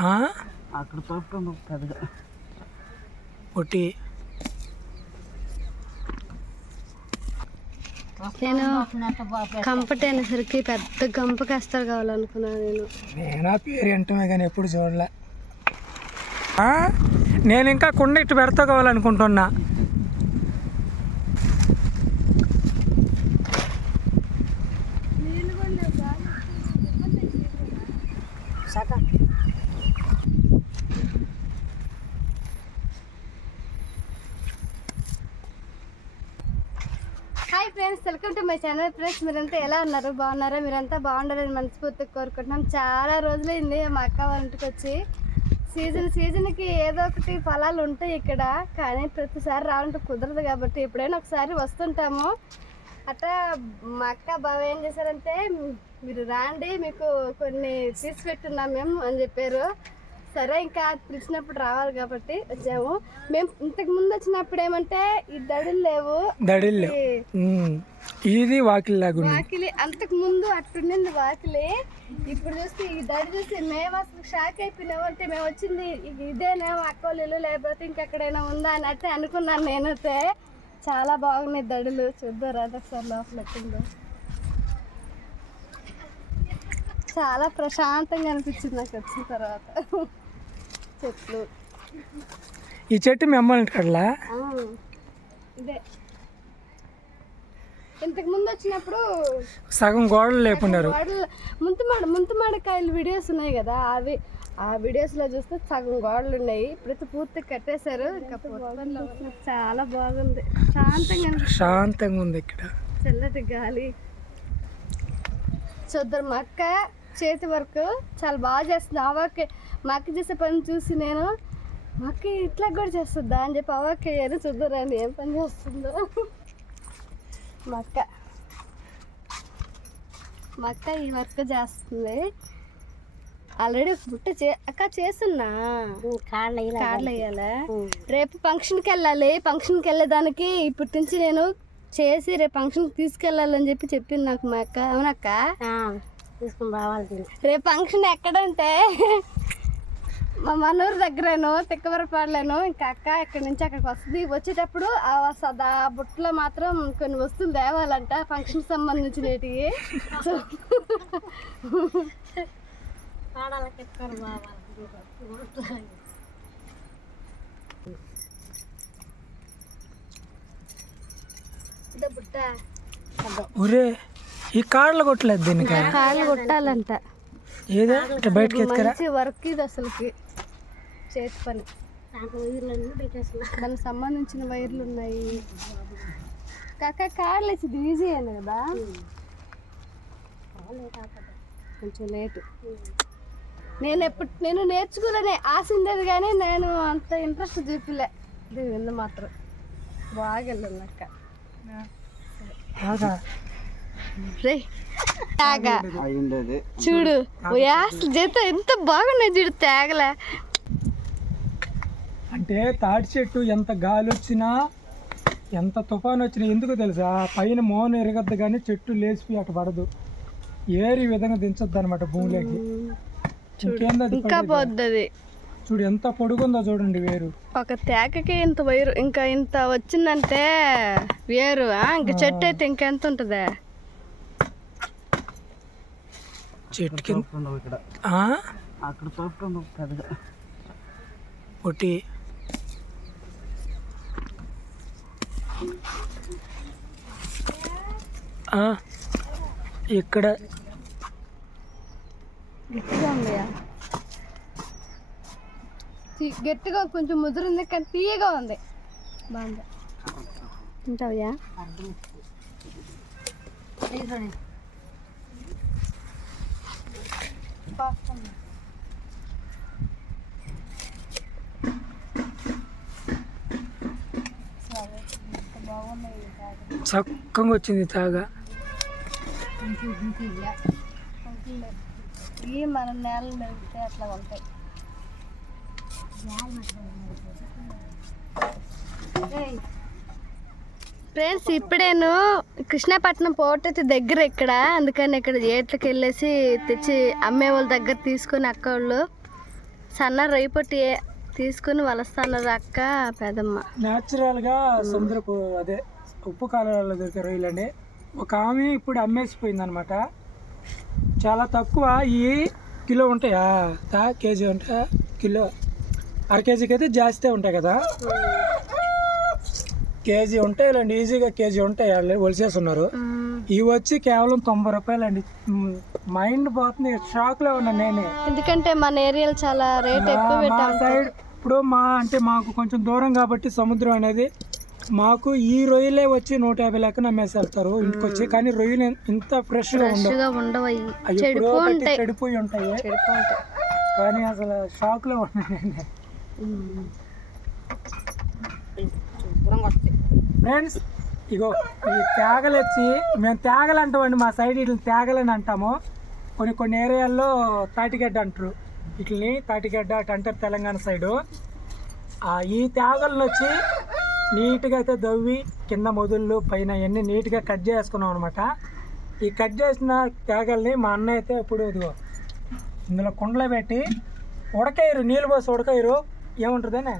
ఆ? అక్కడ తోపుతుంది పెద్దగా. పొట్టి. నేను కంప అనేసరికి పెద్ద గంప కష్టాలు కావాలనుకున్నాను నేను. నేనా పేరు వింటమే కానీ ఎప్పుడు చూడలే? నేను ఇంకా కుండ ఇటు పెడతా కావాలనుకుంటున్నా hi friends welcome to my channel friends మీరంతా ఎలా ఉన్నారు? బాగున్నారా? మీరంతా బాగుండాలని మనస్ఫూర్తిగా కోరుకుంటున్నాం. చాలా రోజులైంది మా అక్క వాళ్ళ ఇంటికి వచ్చి. సీజన్ సీజన్కి ఏదో ఒకటి ఫలాలు ఉంటాయి ఇక్కడ కానీ ప్రతిసారి రావాలంటే కుదరదు కాబట్టి ఎప్పుడైనా ఒకసారి వస్తుంటాము. అట్లా మా అక్క బావ ఏం చేశారంటే మీరు రాండి మీకు కొన్ని తీసి పెట్టున్నాం మేము అని చెప్పారు. సరే ఇంకా పిలిచినప్పుడు రావాలి కాబట్టి వచ్చాము. మేము ఇంతకు ముందు వచ్చినప్పుడు ఏమంటే ఈ దడులు లేవు. దడిల్లు ఈ ఉమ్. ఇది వాకిల్లాగా ఉంది వాకిలి అంతకు ముందు అట్టుండింది వాకిలి. ఇప్పుడు చూస్తే ఈ దడి చూసి మేము అసలు షాక్ అయిపోయినాము అంటే మేము వచ్చింది ఇది ఇదేనా అక్క వాళ్ళ ఇల్లు లేకపోతే ఇంకెక్కడైనా ఉందా అని అయితే అనుకున్నాను నేనైతే. చాలా బాగున్నాయి దడులు. చూద్దాం ఒకసారి లోపల ఎట్టిందో చాలా ప్రశాంతంగా అనిపించింది నాకు వచ్చిన తర్వాత. చెట్లు. ఈ చెట్టు మీ అమ్మ కడలా ఆ, ఇదే. ఇంతకు ముందు వచ్చినప్పుడు సగం గోడలు లేపున్నారు గోడలు ముంతుమాడ ముంతుమాడకాయలు వీడియోస్ ఉన్నాయి కదా అవి ఆ వీడియోస్లో చూస్తే సగం గోడలు ఉన్నాయి. ఇప్పుడైతే పూర్తి కట్టేశారు. చాలా బాగుంది. శాంతంగా. శాంతంగా ఉంది ఇక్కడ. చల్లటి గాలి. చూద్దరు మా అక్క చేతి వర్క్ చాలా బాగా చేస్తుంది. అవ్వకి మా అక్క చేసే పని చూసి నేను మా అక్క ఇట్లా కూడా చేస్తుందా? అని చెప్పి అవ్వకి ఏదో చూద్దరండి ఏం పని చేస్తుందో. మా అక్క మా అక్క ఈ వర్క్ చేస్తుంది. ఆల్రెడీ బుట్ట చే అక్క చేస్తున్నా. కార్లు వేయాలా? రేపు ఫంక్షన్కి వెళ్ళాలి. ఫంక్షన్కి వెళ్ళేదానికి ఇప్పటి నుంచి నేను చేసి రేపు ఫంక్షన్కి తీసుకెళ్ళాలని చెప్పి చెప్పింది నాకు మా అక్క. అవునక్క తీసుకుని రావాలి రేపు ఫంక్షన్ ఎక్కడంటే మా మనూరు దగ్గరేను తిక్కవరపాడలేను ఇంకా అక్క ఇక్కడి నుంచి అక్కడికి వస్తుంది. వచ్చేటప్పుడు ఆ సదా బుట్టలో మాత్రం కొన్ని వస్తువులు తేవాలంట ఫంక్షన్ సంబంధించినవి. సో పాడాలకి ఎక్కడ బావాలి ఇదో బుట్ట ఒరే ఈ కాడలు కొట్టలేదు దీనికి. కాళ్ళు కొట్టాలంట. ఏదో? బయటకి ఎత్తుకరా. వర్క్ ఇది అసలుకి. చేతి పని. దానికి సంబంధించిన వైర్లు ఉన్నాయి. కాక కార్లు వేసి ఈజీ అయింది కదా? కొంచెం లేటు నేను ఎప్పుడు నేను నేర్చుకోవాలని ఆశ ఉండేది కానీ నేను అంత ఇంట్రెస్ట్ చూపిలే. దీని మీద మాత్రం. బాగా వెళ్ళింది అక్క తాగా. చూడు అసలు జీతం ఎంత బాగున్నాయి చూడు తేగలే. అంటే తాటి చెట్టు ఎంత గాలి వచ్చినా ఎంత తుఫాన్ వచ్చినా ఎందుకు తెలుసా? పైన మోన ఎరగద్దు కానీ చెట్టు లేచిపోయి అటు పడదు. ఏరి విధంగా దించొద్దు అనమాట భూమిలోకి. ఇంకా. పోద్ది చూడు ఎంత పొడుగుందో చూడండి వేరు. ఒక తేకకి ఇంత వైరు ఇంకా ఇంత వచ్చిందంటే వేరు. ఆ? ఇంకా చెట్టు అయితే ఇంకెంత ఉంటుందా? చెట్టు కింద తోపుతుంది ఇక్కడ. ఆ? అక్కడ పొట్టి ఆ, ఇక్కడ. గట్టిగా ఉంది గట్టిగా కొంచెం ముదురుంది కానీ తీయగా ఉంది. బాగుంది. చక్కగా వచ్చింది తాగా. ఇవి మన నేల మెరిగితే అట్లా ఉంటాయి. ఏయ్, ఫ్రెండ్స్ ఇప్పుడేను కృష్ణపట్నం పోర్ట్ అయితే దగ్గర ఇక్కడ. అందుకని ఇక్కడ ఏట్లకి వెళ్ళేసి తెచ్చి అమ్మే వాళ్ళ దగ్గర తీసుకొని అక్క వాళ్ళు సన్న రొయ్యి పొట్టి తీసుకొని వలస్తున్నారు అక్క పెదమ్మ న్యాచురల్గా సముద్రపు అదే ఉప్పు కాలువలో దొరికే రొయ్యలండి. ఒక ఆమె ఇప్పుడు అమ్మేసిపోయింది అనమాట చాలా తక్కువ ఈ కిలో ఉంటాయా? తా కేజీ ఉంటాయా? కిలో. అర కేజీకి అయితే జాస్తి ఉంటాయి కదా. కేజీ ఉంటాయి ఇలాంటి ఈజీగా కేజీ ఉంటాయి వాళ్ళు ఒలిసేస్తున్నారు ఇవి వచ్చి కేవలం తొంభై రూపాయలండి. మైండ్ పోతుంది షాక్లో ఉన్నాను నేనే. ఎందుకంటే మన ఏరియాలో చాలా రేట్ ఎక్కువ సైడ్ ఇప్పుడు మా అంటే మాకు కొంచెం దూరం కాబట్టి సముద్రం అనేది మాకు ఈ రొయ్యలే వచ్చి నూట యాభై లెక్కన అమ్మేసి వెళ్తారు ఇంటికి వచ్చి కానీ రొయ్యలు ఇంత ఫ్రెష్గా ఉండవు అవి ఎప్పుడో చెడిపోయి ఉంటాయి. కానీ అసలు షాక్లో ఫ్రెండ్స్ ఇగో ఈ తేగలు వచ్చి మేము తేగలు అంటామండి మా సైడ్ ఇట్లా తేగలని అంటాము. కొన్ని కొన్ని ఏరియాల్లో తాటిగడ్డ అంటారు. వీటిని తాటిగడ్డ అటు అంటారు తెలంగాణ సైడు. ఆ, ఈ తేగలను వచ్చి నీట్గా అయితే దవ్వి కింద మొదుళ్ళు పైన ఇవన్నీ నీట్గా కట్ చేసుకున్నాం అనమాట ఈ కట్ చేసిన తేగల్ని మా అన్న అయితే ఇప్పుడు ఇదిగో ఇందులో కుండలో పెట్టి ఉడకేయరు నీళ్ళు పోసి ఉడకేయరు. ఏముంటుందనే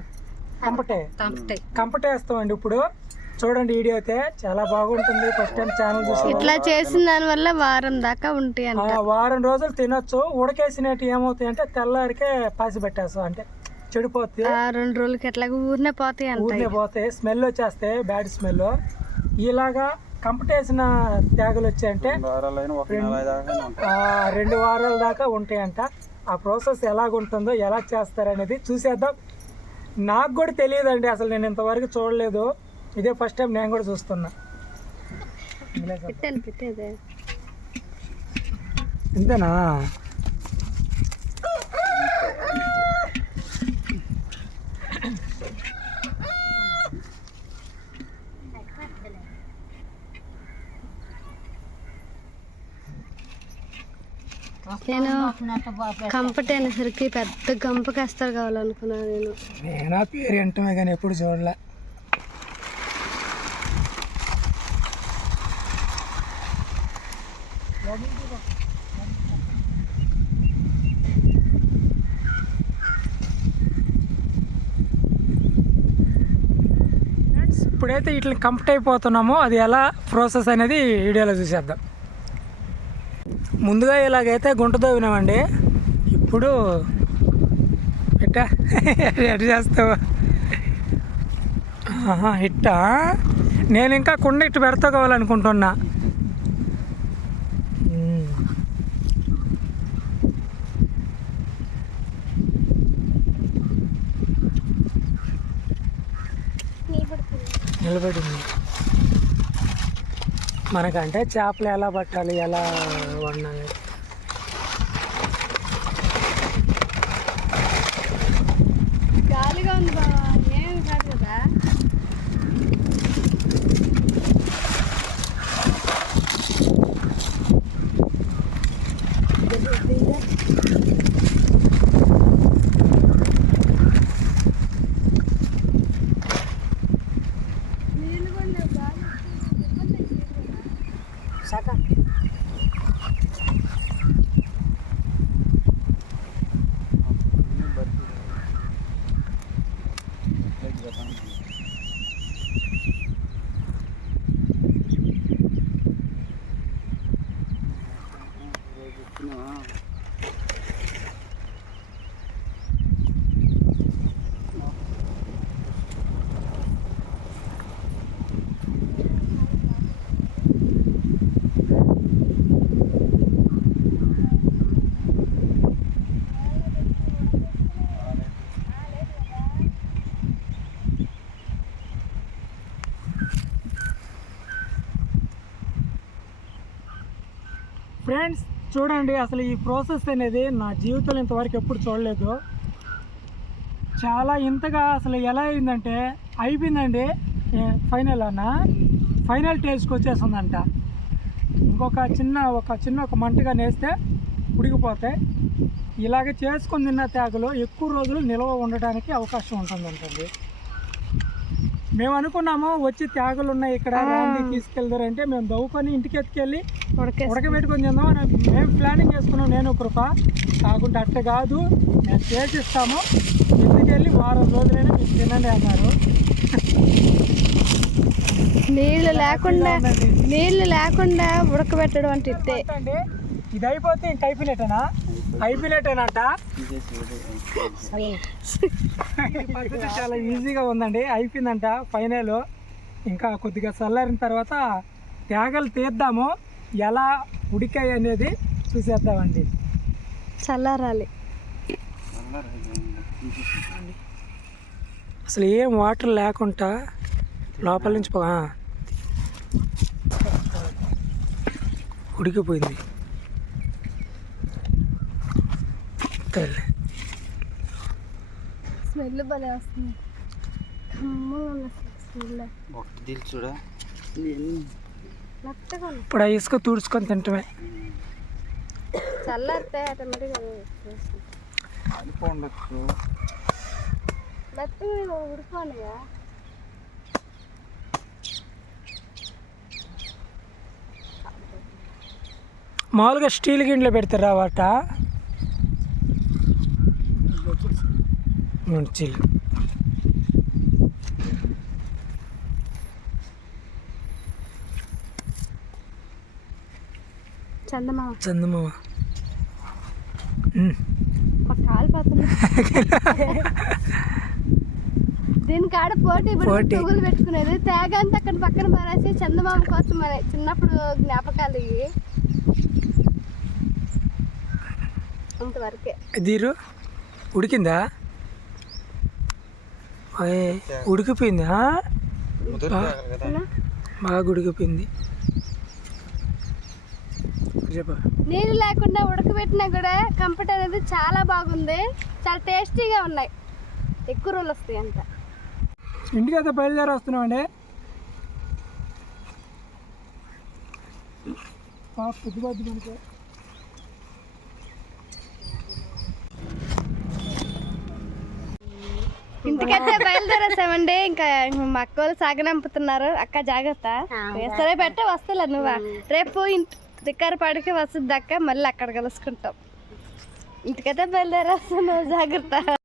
కంపటే. కంపటేస్తామండి ఇప్పుడు. చూడండి వీడియో అయితే చాలా బాగుంటుంది. ఫస్ట్ టైం ఛానల్ చూసి ఇట్లా చేసిన దాని వల్ల వారం దాకా ఉంటాయి వారం రోజులు తినొచ్చు. ఉడకేసినట్టు ఏమవుతాయి అంటే తెల్లారికే పాసి పెట్టేస్తాం. అంటే చెడిపోతే ఆ రెండు రోజులకి ఎట్లాగో ఊరినే పోతాయి అంట ఊరినే పోతాయి. స్మెల్ వచ్చేస్తాయి బ్యాడ్ స్మెల్. ఇలాగా కంపటేసిన తేగలు వచ్చాయంటే ఆ, రెండు వారాల దాకా ఉంటాయంట. ఆ ప్రాసెస్ ఎలాగుంటుందో ఎలా చేస్తారనేది చూసేద్దాం. నాకు కూడా తెలియదండి. అసలు నేను ఇంతవరకు చూడలేదు. ఇదే ఫస్ట్ టైం నేను కూడా చూస్తున్నా. పెట్టాను పెట్టేదే ఇంతేనా? నేను పెద్ద గంప కష్టాలు కావాలనుకున్నాను నేను. నేనా పేరు వింటమే కానీ ఎప్పుడు చూడలే. ఇప్పుడైతే వీటిని కంప్లీట్ అయిపోతున్నామో అది ఎలా ప్రాసెస్ అనేది వీడియోలో చూసేద్దాం. ముందుగా ఇలాగైతే గుంట తవ్వినామండి. ఇప్పుడు ఎట్టా ఎట్ చేస్తావు? ఆహా, ఇట్టా? నేను ఇంకా కుండ ఇట్టు పెడతా కావాలనుకుంటున్నా. నిలబడింది. మనకంటే చేపలు ఎలా పట్టాలి ఎలా వండాలి? గాలిగా ఉంది బాబా ఏం కాదు కదా నీళ్ళు కూడా లేవు, గాలి వస్తుంది. ఇబ్బంది అవుతుంది కదా. శాఖ ఫ్రెండ్స్ చూడండి అసలు ఈ ప్రాసెస్ అనేది నా జీవితంలో ఇంతవరకు ఎప్పుడు చూడలేదు. చాలా ఇంతగా అసలు ఎలా అయిందంటే అయిపోయిందండి. ఫైనల్ అన్న? ఫైనల్ టేస్ట్కి వచ్చేస్తుందంట. ఇంకొక చిన్న ఒక చిన్న ఒక మంటగా నేస్తే ఉడికిపోతాయి ఇలాగ చేసుకొని తిన్న తేగలు ఎక్కువ రోజులు నిల్వ ఉండడానికి అవకాశం ఉంటుందంటండి. మేము అనుకున్నాము వచ్చి త్యాగులు ఉన్నాయి ఇక్కడ రాంది తీసుకెళ్తారంటే మేము దవ్వుకొని ఇంటికి ఎత్తుకెళ్ళి ఉడకబెట్టుకొని తిందాం మేము ప్లానింగ్ చేసుకున్నాం నేను కృప. కాకుండా అట్ట కాదు. మేము చేసిస్తాము. ఎందుకెళ్ళి వారం రోజులైనా మీరు తినండి అన్నారు. నీళ్ళు లేకుండా నీళ్ళు లేకుండా ఉడకబెట్టడం అంటే ఇట్టే. ఇది అయిపోతే ఇంక అయిపోయినట్టేనా? అయిపోయినట్టేనంట. చాలా ఈజీగా ఉందండి. అయిపోయిందంట ఫైనల్. ఇంకా కొద్దిగా చల్లారిన తర్వాత త్యాగలు తీద్దాము. ఎలా ఉడికాయి అనేది చూసేద్దామండి. చల్లారాలి. అసలు ఏం వాటర్ లేకుండా లోపల నుంచి పో- ఆ. ఉడికిపోయింది. తల్లి. స్మెల్ భలే వస్తుంది. చూడా. ఇప్పుడు ఆ ఇసుక తుడుచుకొని తింటమే. చల్లారితే మెత్తగా ఉడిపోనిగా మామూలుగా స్టీల్ గిన్నెలో పెడతారా వాట చిల్లు. చందమామ. చందమామ. దీని కాడ పోటీ. పువ్వులు పెట్టుకునేది. తేగ అంతా అక్కడ పక్కన పారేసి చందమామ కోసం మన చిన్నప్పుడు జ్ఞాపకాలు ఇవి. అంతవరకే దీరు ఉడికిందా? ఓయ్, ఉడికిపోయిందా బాగా ఉడికిపోయింది. నీళ్ళు లేకుండా ఉడకబెట్టినా కూడా కంఫర్ట్ అనేది చాలా బాగుంది. చాలా టేస్టీగా ఉన్నాయి. ఎక్కువ రోజులు వస్తాయి అంట. ఇంటికి అయితే బయలుదేరి వస్తున్నామండి. ఇంటికైతే బయలుదేరేసామండి ఇంకా మా అక్క వాళ్ళు సాగనంపుతున్నారు. అక్క జాగ్రత్త. సరే పెట్టే వస్తలే నువ్వా. రేపు ఇంటి దిక్కారపాడికి వస్తుంది దక్క మళ్ళీ అక్కడ కలుసుకుంటాం. ఇంటికైతే బయలుదేరేస్తాను జాగ్రత్త.